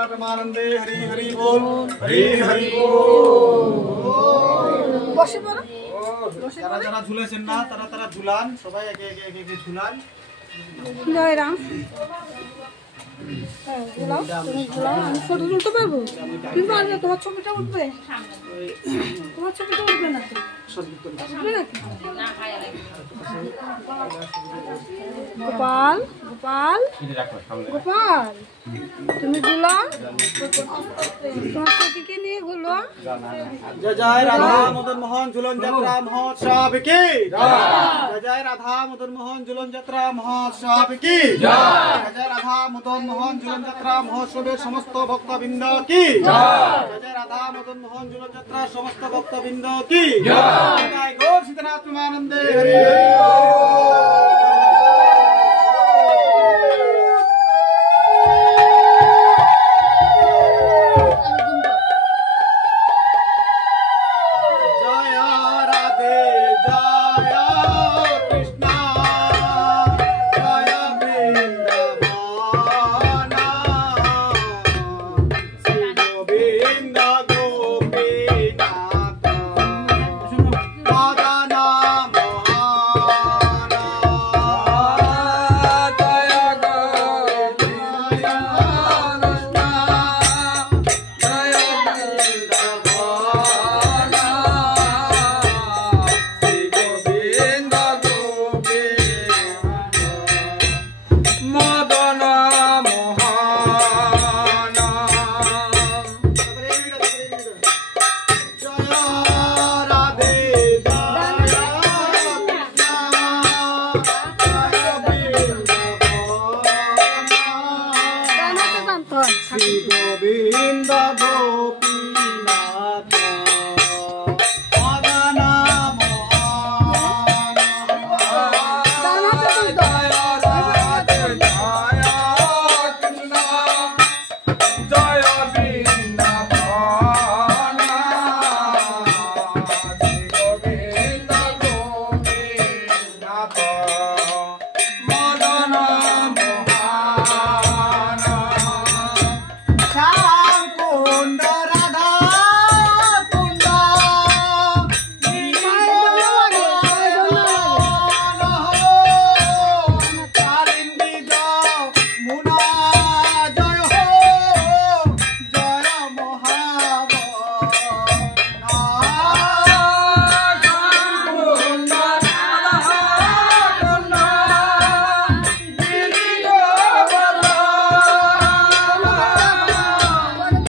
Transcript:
परमानंदे हरि हरि बोल हरि हरि बोल বসে পড়ো যারা যারা ঝুলেছেন না তারা তারা ঝুলান সবাই একে একে একে একে ঝুলান জয় রাম হ্যাঁ ঝুলাও তুমি ঝুলাও আমি ফটো তুলতে পারবো তুমি পারবে তোমার ছবিটা উঠবে তোমার ছবিটা উঠবে না উঠবে নাকি গোপাল গোপাল গোপাল তুমি ঘুলো তোমার সখীকে নিয়ে ঘুলো जय जय राधा मदन मोहन झूलन यात्रा महोत्सव की जय जय राधा मदन मोहन झूलन यात्रा महोत्सव की जय जय राधा मदन मोहन झूलन यात्रा महोत्सव समस्त भक्तबृंद की जय जय राधा मदन मोहन झूलन यात्रा समस्त भक्तबृंद की जय गौर सीतानाथ प्रेमानंदे हरि Govinda Gopi